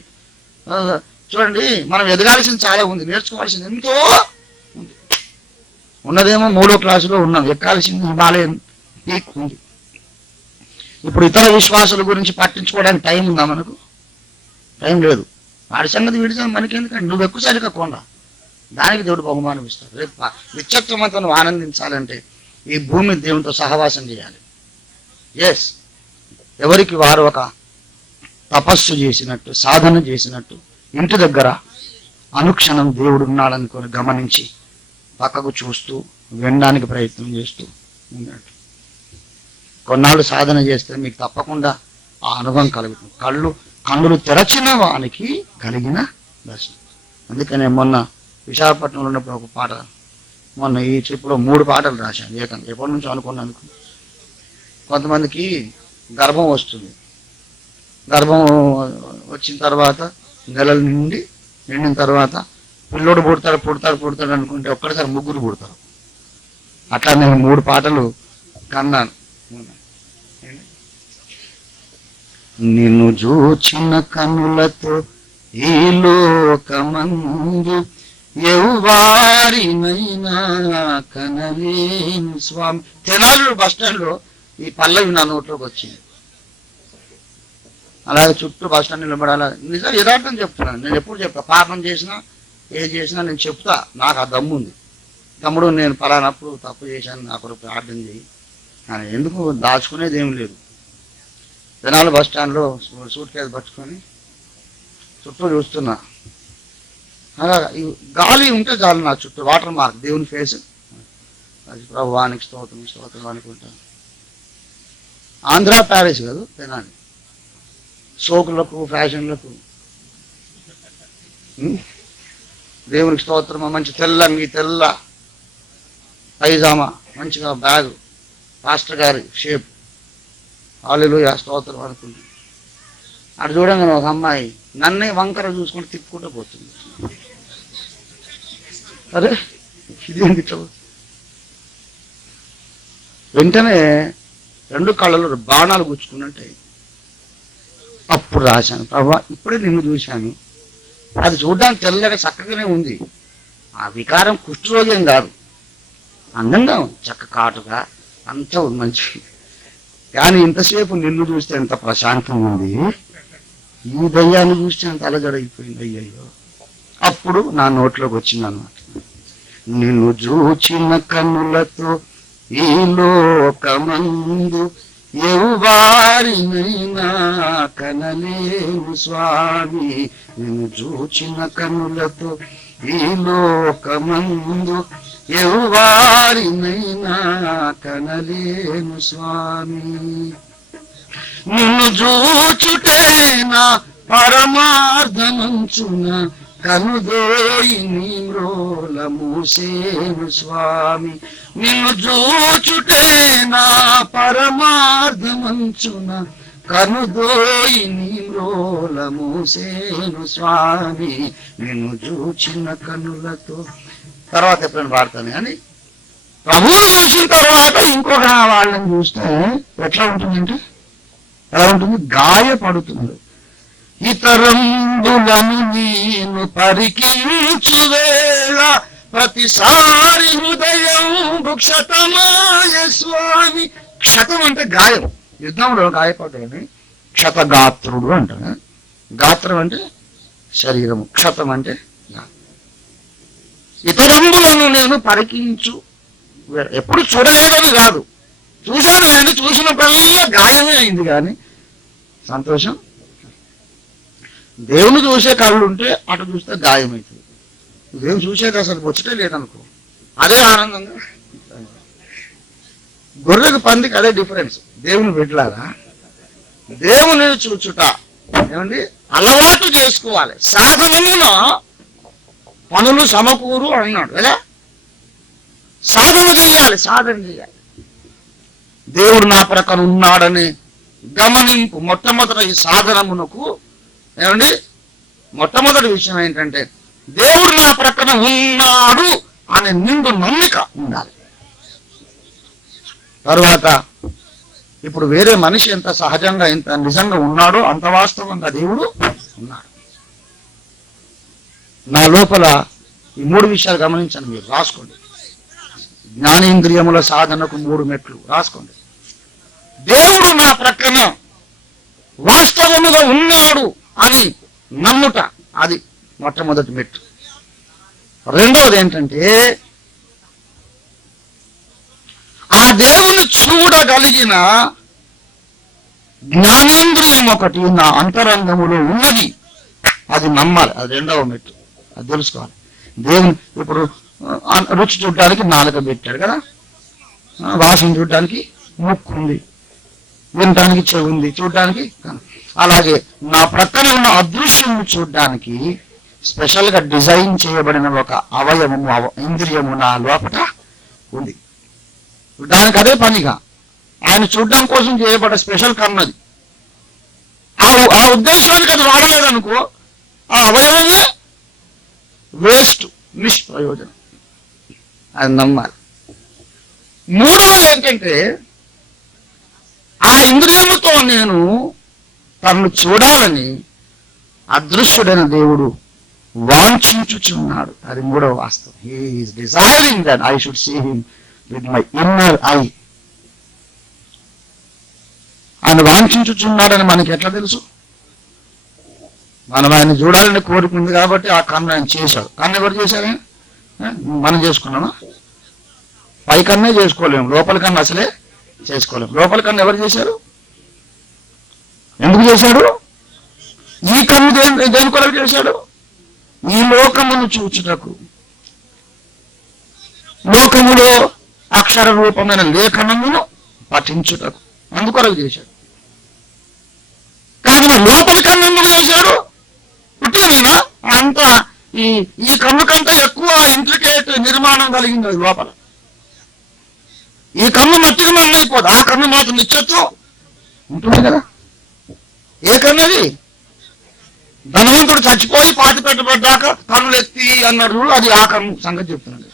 చూడండి, మనం ఎదగాల్సింది చాలా ఉంది, నేర్చుకోవాల్సింది ఎంతో ఉంది. ఉన్నదేమో 3వ క్లాసులో ఉన్నాం, ఎక్కాల్సింది హిమాలయన్ పీక్ ఉంది. ఇప్పుడు ఇతర విశ్వాసాల గురించి పట్టించుకోవడానికి టైం ఉందా మనకు? టైం లేదు. వాడి సంగతి విడిచాం మనకెందుకంటే నువ్వు ఎక్కువ సరిగ్గా కొండ, దానికి దేవుడు బహుమానం ఇస్తాడు. రేపు నిత్యత్వంతో నువ్వు ఆనందించాలంటే ఈ భూమి దేవునితో సహవాసం చేయాలి. ఎస్, ఎవరికి వారు ఒక తపస్సు చేసినట్టు, సాధన చేసినట్టు ఇంటి దగ్గర అనుక్షణం దేవుడు ఉన్నాడనుకొని గమనించి పక్కకు చూస్తూ వినడానికి ప్రయత్నం చేస్తూ ఉన్నట్టు కొన్నాళ్ళు సాధన చేస్తే మీకు తప్పకుండా ఆ అనుభవం కలుగుతుంది. కన్నులు తెరచిన వానికి కలిగిన దర్శనం. అందుకనే మొన్న విశాఖపట్నంలో ఉన్నప్పుడు ఒక పాట, మొన్న ఈ ట్రిప్లో 3 పాటలు రాశాను ఏకంగా. ఎప్పటి నుంచో అనుకున్నాను. కొంతమందికి గర్భం వస్తుంది, గర్భం వచ్చిన తర్వాత నెలలు నిండిన తర్వాత పిల్లోడు పుడతాడు అనుకుంటే ఒక్కడిసారి 3 పుడతారు. అట్లా నేను 3 పాటలు కన్నాను. నిన్ను చూచిన కన్నులతో ఈ లోకమందు ఎవ్వారినైనా కనలేని స్వామి. తెనాలి బస్ స్టాండ్లో ఈ పల్లవి నా నోట్లోకి వచ్చింది. అలాగే చుట్టూ బస్ స్టాండ్ నిలబడాలి. నిజం యథార్థం చెప్తున్నాను. నేను ఎప్పుడు చెప్తా, పాపం చేసినా ఏది చేసినా నేను చెప్తా. నాకు ఆ దమ్ము ఉంది. తమ్ముడు నేను పలానప్పుడు తప్పు చేశాను, నా కొరకు ప్రార్థన చేయి. కానీ ఎందుకు దాచుకునేది ఏం లేదు. తెనాలి బస్ స్టాండ్లో సూట్ కేసు పట్టుకొని చుట్టూ చూస్తున్నా. అలా గాలి ఉంటే చాలు నా చుట్టూ, వాటర్ మార్క్ దేవుని ఫేస్. అది ప్రభువానికి స్తోత్రం అనుకుంటాను. ఆంధ్ర ప్యారిస్ కాదు తెనాలి. సోకులకు ఫ్యాషన్లకు దేవునికి స్తోత్రం. మంచి తెల్లంగి, తెల్ల పైజామా, మంచిగా బ్యాగు, పాస్టర్ గారి షేప్. హల్లెలూయా స్తోత్రం అనుకుంటుంది. అటు చూడంగానే ఒక అమ్మాయి నన్నే వంకర చూసుకుంటూ తిప్పుకుంటూ పోతుంది. అరే ఇదేంటి ఇట్లా? వెంటనే 2 కళ్ళలో బాణాలు గుచ్చుకున్నట్టే. అప్పుడు రాశాను, ప్రభా ఇప్పుడే నిన్ను చూశాను. అది చూడడానికి తెల్లగా చక్కగానే ఉంది. ఆ వికారం కుష్ఠరోగం కాదు, అందంగా ఉంది, చక్క కాటుగా అంతా మంచి. కానీ ఇంతసేపు నిన్ను చూస్తే ఎంత ప్రశాంతంగా ఉంది, ఈ దయ్యాన్ని చూస్తే అంత అలజడైపోయింది. అయ్యయ్యో. అప్పుడు నా నోట్లోకి వచ్చింది అన్నమాట. నిన్ను చూచిన కన్నులతో ఈ లోకమందు ఎవ్వారినైనా కనలేను స్వామి. నిన్ను చూచిన కన్నులతో ఈ లోకమందు ఎవ్వారినైనా కనలేను స్వామి. నిన్ను చూచుటేనా పరమార్థమంచున కనుదోయి నీ మ్రోల మూసేను స్వామి, నిన్ను చూచుటే నా పరమార్థమంచున, కనుదోయి నీ మ్రోల మూసేను స్వామి, నిన్ను చూచిన కనులతో. తర్వాత ఎప్పుడైనా వాడతాను కానీ ప్రభువును చూసిన తర్వాత ఇంకొక వాళ్ళని చూస్తే ఎట్లా ఉంటుందంటే, ఎలా ఉంటుంది, గాయపడుతుంది. ఇతరంబులను నేను పరికించు వేళ ప్రతిసారి హృదయం క్షతమాయ స్వామి. క్షతం అంటే గాయం, యుద్ధంలో గాయపడ్డాడని క్షతగాత్రుడు అంటారు. గాత్రం అంటే శరీరము, క్షతం అంటే ఇతరంబులను నేను పరికించు. ఎప్పుడు చూడలేదని కాదు, చూశాను కానీ చూసినప్పుడల్లా గాయమే అయింది కానీ సంతోషం. దేవుని చూసే కళ్ళు ఉంటే అటు చూస్తే గాయం అవుతుంది. దేవుని చూసేది అసలు వచ్చటే లేదనుకో, అదే ఆనందంగా. గొర్రెకు పందికి అదే డిఫరెన్స్. దేవుని బిడ్డలారా, దేవుని చూచుట ఏమండి అలవాటు చేసుకోవాలి. సాధనమున పనులు సమకూరు అన్నాడు కదా, సాధన చెయ్యాలి, సాధన చెయ్యాలి. దేవుడు నా ప్రక్కన ఉన్నాడని గమనింపు. మొట్టమొదటి ఈ సాధనమునకు ఏమండి మొట్టమొదటి విషయం ఏంటంటే దేవుడు నా ప్రక్కన ఉన్నాడు అనే నిండు నమ్మిక ఉండాలి. తరువాత ఇప్పుడు వేరే మనిషి ఎంత సహజంగా ఎంత నిజంగా ఉన్నాడో అంత వాస్తవంగా దేవుడు ఉన్నాడు. నా లోపల ఈ 3 విషయాలు గమనించండి, మీరు రాసుకోండి. జ్ఞానేంద్రియముల సాధనకు 3 మెట్లు రాసుకోండి. దేవుడు నా ప్రక్కన వాస్తవముగా ఉన్నాడు అని నమ్ముట, అది మొట్టమొదటి మెట్టు. రెండవది ఏంటంటే ఆ దేవుని చూడగలిగిన జ్ఞానేంద్రియం ఒకటి నా అంతరంగములో ఉన్నది, అది నమ్మాలి. అది రెండవ మెట్టు, అది తెలుసుకోవాలి. దేవుని ఇప్పుడు రుచి చూడడానికి నాలుక పెట్టాడు కదా, వాసన చూడడానికి ముక్కు ఉంది, వినటానికి చెవి ఉంది, చూడడానికి. అలాగే నా ప్రక్కన ఉన్న అదృశ్యము చూడడానికి స్పెషల్గా డిజైన్ చేయబడిన ఒక అవయవము, ఇంద్రియము నా లోపల ఉంది. దానికి అదే పనిగా ఆయన చూడడం కోసం చేయబడ్డ స్పెషల్ కన్నది. ఆ ఉద్దేశానికి అది వాడలేదనుకో, ఆ అవయవమే వేస్ట్, నిష్ప్రయోజనం. అది నమ్మాలి. మూడవది ఏంటంటే ఆ ఇంద్రియముతో నేను తనను చూడాలని అదృశ్యుడైన దేవుడు వాంఛించుచున్నాడు. అది మూడవ వాస్తవం. He is desiring that I should see him with my inner eye. ఆయన వాంఛించుచున్నాడని మనకి ఎట్లా తెలుసు? మనం ఆయన చూడాలని కోరిక ఉంది కాబట్టి ఆ కన్ను ఆయన చేశాడు. కన్ను ఎవరు చేశారు? మనం చేసుకున్నామా? పై కన్నే చేసుకోలేము, లోపల కన్ను అసలే చేసుకోలేము. లోపల కన్ను ఎవరు చేశారు? ఎందుకు చేశాడు? ఈ కన్ను దేని కొరకు చేశాడు? ఈ లోకమును చూచుటకు, లోకములో అక్షర రూపమైన లేఖనమును పఠించుటకు, అందుకొరకు చేశాడు. కానీ లోపల కన్ను ఎందుకు చేశాడు? పుట్టినైనా అంత ఈ కన్ను కంటే ఎక్కువ ఇంట్రికేట్ నిర్మాణం కలిగింది అది లోపల. ఈ కన్ను మట్టికి మన్నైపోదు, ఆ కన్ను మాత్రం నిత్యత్వం ఉంటుంది కదా. ఏ కన్నది? ధనవంతుడు చచ్చిపోయి పాతి పెట్టబడ్డాక కన్నులు ఎత్తి అన్నాడు, అది ఆ కన్ను సంగతి చెప్తున్నాడు.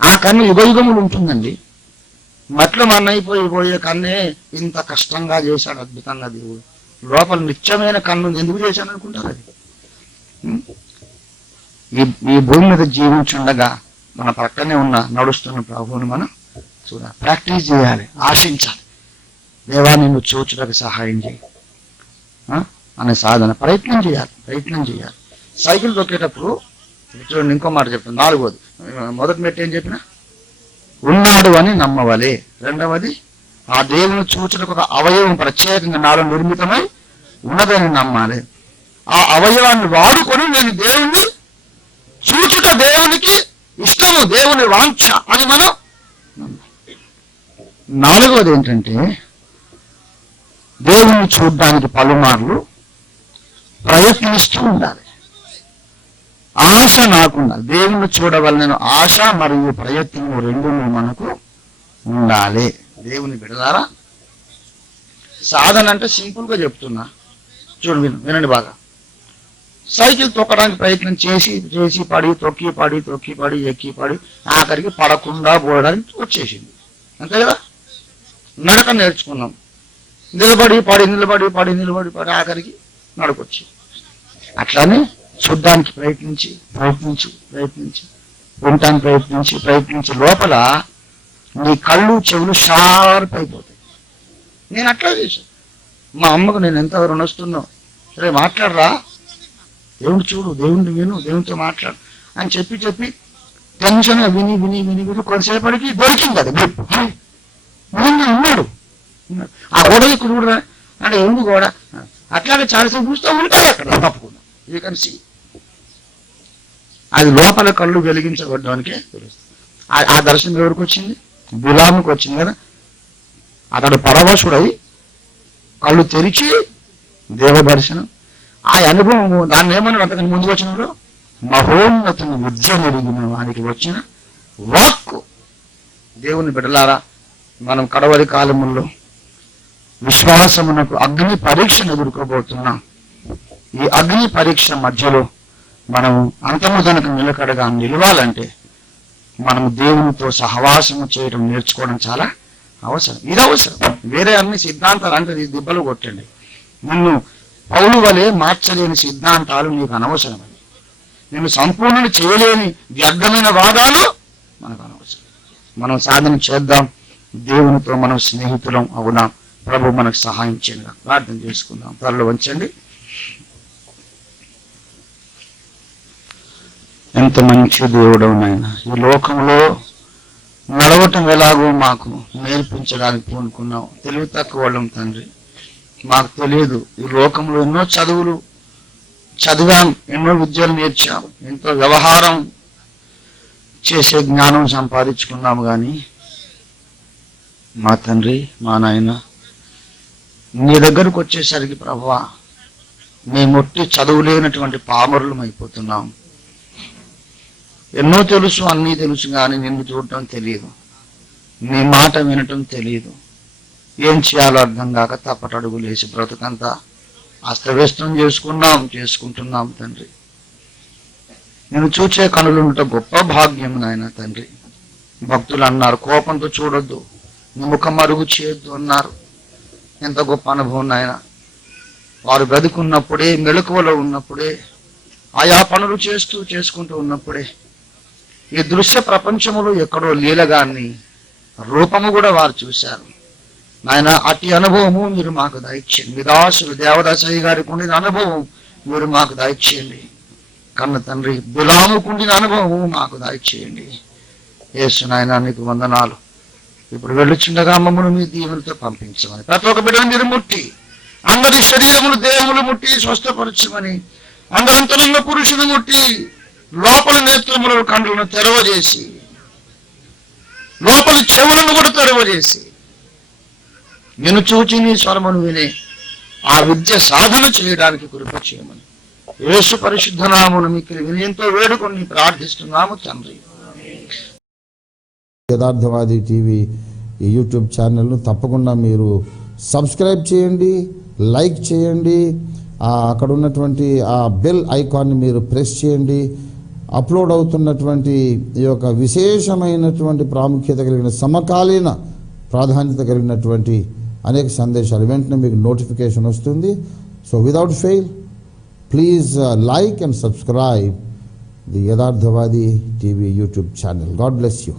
ఆ కన్ను యుగయుగములు ఉంటుందండి. మట్లు మన్నైపోయే కన్నే ఇంత కష్టంగా చేశాడు అద్భుతంగా దేవుడు. లోపల నిత్యమైన కన్ను ఎందుకు చేశాడు అనుకుంటారు? అది ఈ భూమి మీద జీవించుండగా మన పక్కనే ఉన్న నడుస్తున్న ప్రభువుని మనం చూడాలి, ప్రాక్టీస్ చేయాలి, ఆశించాలి. దేవా నిన్ను చూచుటకు సహాయం చేయి అనే సాధన ప్రయత్నం చేయాలి. సైకిల్ తొక్కేటప్పుడు చూడండి, ఇంకో మాట చెప్తాను. 4వది, మొదటి మెట్టు ఏం చెప్పినా ఉన్నాడు అని నమ్మవాలి. రెండవది ఆ దేవుని చూచుటకు ఒక అవయవం ప్రత్యేకంగా నాలో నిర్మితమై ఉన్నదని నమ్మాలి. ఆ అవయవాన్ని వాడుకొని నేను దేవుణ్ణి చూచుట దేవునికి ఇష్టము, దేవుని వాంఛ అని మనం. 4వది ఏంటంటే దేవుణ్ణి చూడడానికి పలుమార్లు ప్రయత్నిస్తూ ఉండాలి. ఆశ నాకుండాలి. దేవుణ్ణి చూడవలన ఆశ మరియు ప్రయత్నం రెండు మనకు ఉండాలి. దేవుని బిడ్డలారా, సాధన అంటే సింపుల్గా చెప్తున్నా, వినండి బాగా. సైకిల్ తొక్కడానికి ప్రయత్నం చేసి పడి తొక్కి పడి ఎక్కి పడి ఆఖరికి పడకుండా పోవడానికి వచ్చేసింది, అంతే కదా. నడక నేర్చుకున్నాం, నిలబడి పడి ఆఖరికి నడకొచ్చి. అట్లానే చూడ్డానికి ప్రయత్నించి వినటానికి ప్రయత్నించి లోపల నీ కళ్ళు చెవులు షార్ప్ అయిపోతాయి. నేను అట్లా చేశాను. మా అమ్మకు నేను ఎంత రుణస్తున్నావు, సరే మాట్లాడరా, దేవుడు చూడు, దేవుడిని విను, దేవునితో మాట్లాడు అని చెప్పి టెన్షన్గా విని కొంతసేపటికి దొరికింది. అది ఉన్నాడు ఆ గోడ ఇక్కడ కూడా అంటే ఎందుకు గోడ అట్లాగే చాలాసేపు చూస్తూ ఉంటాడు అక్కడ తప్పకుండా. You can see. అది లోపల కళ్ళు వెలిగించబడ్డానికే తెలుస్తుంది. ఆ దర్శనం ఎవరికి వచ్చింది? బిలాముకి వచ్చింది కదా. అతడు పరవశుడై కళ్ళు తెరిచి దేవ దర్శనం, ఆ అనుభవం దాన్ని ఏమన్నాడు అంతకని ముందు వచ్చినప్పుడు? మహోన్నతుని విద్య మెరిగిన వానికి వచ్చిన వాక్కు. దేవుని బిడ్డలారా, మనం కడవరి కాలముల్లో విశ్వాసమునకు అగ్ని పరీక్షను ఎదుర్కోబోతున్నాం. ఈ అగ్ని పరీక్ష మధ్యలో మనం అంతము కనుక నిలకడగా నిలవాలంటే మనం దేవునితో సహవాసము చేయడం నేర్చుకోవడం చాలా అవసరం. ఇది అవసరం. వేరే అన్ని సిద్ధాంతాలు అంటే ఈ దిబ్బలు కొట్టండి. నిన్ను పౌలు వలె మార్చలేని సిద్ధాంతాలు నీకు అనవసరమని, నిన్ను సంపూర్ణ చేయలేని వ్యర్థమైన వాదాలు మనకు అనవసరం. మనం సాధన చేద్దాం, దేవునితో మనం స్నేహితులం అవుదాం. ప్రభు మనకు సహాయం చేయండి. ప్రార్థన చేసుకుందాం. త్వరలో వంచండి. ఎంత మంచి దేవుడవు నాయన. ఈ లోకంలో నడవటం ఎలాగో మాకు నేర్పించడానికి పూనుకున్నావు. తెలివి తక్కువ వాళ్ళం తండ్రి, మాకు తెలియదు. ఈ లోకంలో ఎన్నో చదువులు చదివాం, ఎన్నో విద్యలు నేర్చాం, ఎంతో వ్యవహారం చేసే జ్ఞానం సంపాదించుకున్నాము. కానీ మా తండ్రి, మా నాయన, నీ దగ్గరకు వచ్చేసరికి ప్రభువా మేమొట్టి చదువులేనటువంటి పామరులం అయిపోతున్నాం. ఎన్నో తెలుసు, అన్నీ తెలుసు, కానీ నిన్ను చూడటం తెలియదు, నీ మాట వినటం తెలియదు. ఏం చేయాలో అర్థం కాక తప్పటడుగులు వేసి బ్రతుకంతా అస్తవ్యస్తం చేసుకుంటున్నాం తండ్రి. నేను చూచే కనులు ఉండటం గొప్ప భాగ్యం నాయన తండ్రి. భక్తులు అన్నారు కోపంతో చూడొద్దు, నీ ముఖం మరుగు చేయొద్దు అన్నారు. ఎంత గొప్ప అనుభవం నాయన. వారు బ్రతుకున్నప్పుడే, మెలకువలో ఉన్నప్పుడే, ఆయా పనులు చేసుకుంటూ ఉన్నప్పుడే ఈ దృశ్య ప్రపంచములో ఎక్కడో లీలగాన్ని రూపము కూడా వారు చూశారు నాయన. అట్టి అనుభవము మీరు మాకు దయచేయండి. మీ దాసులు దేవదాసయ్య గారికి ఉండిన అనుభవం మీరు మాకు దయచేయండి. కన్న తండ్రి బిలాముకు ఉండిన అనుభవము మాకు దయచేయండి. యేసు నాయన నీకు వందనాలు. ఇప్పుడు వెళ్ళుచుండగా మమ్మల్ని మీ దీవులతో పంపించమని, ప్రతి ఒక్క బిడ్డను మీరు ముట్టి, అందరి శరీరములు దేహములు ముట్టి స్వస్థపరచమని, అందరంతరంగ పురుషుని ముట్టి లోపల నేత్రములను కండ్లను తెరవజేసి, లోపల చెవులను కూడా తెరవజేసి, నేను చూచి నీ స్వరమును వినే ఆ విద్య సాధన చేయడానికి కృప చేయమని యేసు పరిశుద్ధ నామమున మీకు వినయంతో వేడుకొని ప్రార్థిస్తున్నాము తండ్రి. యథార్థవాది టీవీ ఈ యూట్యూబ్ ఛానల్ను తప్పకుండా మీరు సబ్స్క్రైబ్ చేయండి, లైక్ చేయండి. అక్కడ ఉన్నటువంటి ఆ బెల్ ఐకాన్ని మీరు ప్రెస్ చేయండి. అప్లోడ్ అవుతున్నటువంటి ఈ యొక్క విశేషమైనటువంటి ప్రాముఖ్యత కలిగిన, సమకాలీన ప్రాధాన్యత కలిగినటువంటి అనేక సందేశాలు వెంటనే మీకు నోటిఫికేషన్ వస్తుంది. So without fail please like and subscribe the యథార్థవాది TV YouTube channel. God bless you.